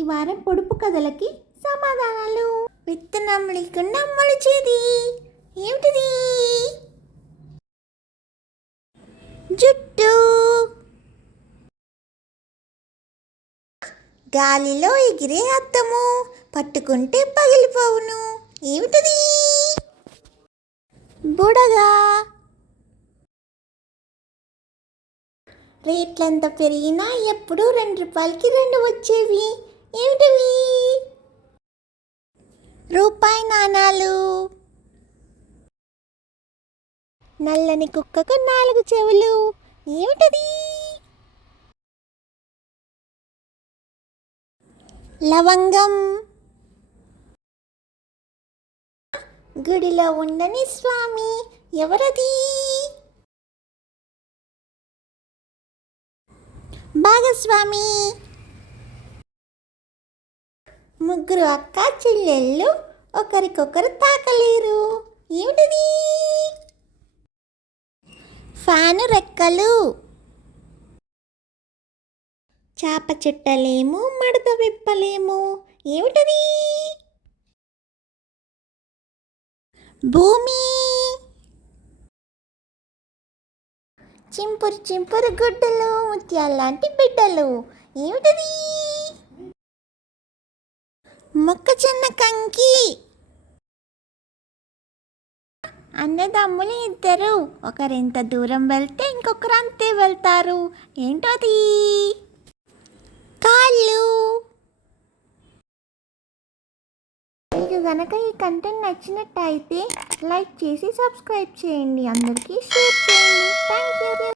ఈ వారం పొడుపు కథలకి సమాధానాలు. విత్తనం లేకుండా మొలిచేది ఏమిటిది? జుట్టు. గాలిలో ఎగిరే అద్దము. పట్టుకుంటే పగిలిపోవును. ఏమిటిది? బుడగా. రేట్లంత పెరిగినా ఎప్పుడు రెండు రూపాయలకి రెండు వచ్చేవి. ఏమిటివి రూపాయి నాణాలు. నల్లని కుక్కకు నాలుగు చెవులు. ఏమిటది? లవంగం. గుడిలో ఉండని స్వామి ఎవరది? భాగస్వామి. ముగ్గురు అక్క చెల్లెళ్ళు ఒకరికొకరు తాకలేరు. ఏమిటిది? ఫ్యాను రెక్కలు. చాప చుట్టలేము మడత విప్పలేము. ఏమిటది? భూమి. చింపురు చింపురు గుడ్డలు ముత్యాలాంటి బిడ్డలు. ఏమిటది? మొక్కజొన్న కంకి. అన్నదమ్ములు ఇద్దరు ఒకరెంత దూరం వెళ్తే ఇంకొకరు అంతే వెళ్తారు. ఏంటోది? కాళ్ళు. మీకు కనుక ఈ కంటెంట్ నచ్చినట్టయితే లైక్ చేసి సబ్స్క్రైబ్ చేయండి. అందరికీ షేర్ చేయండి. Thank you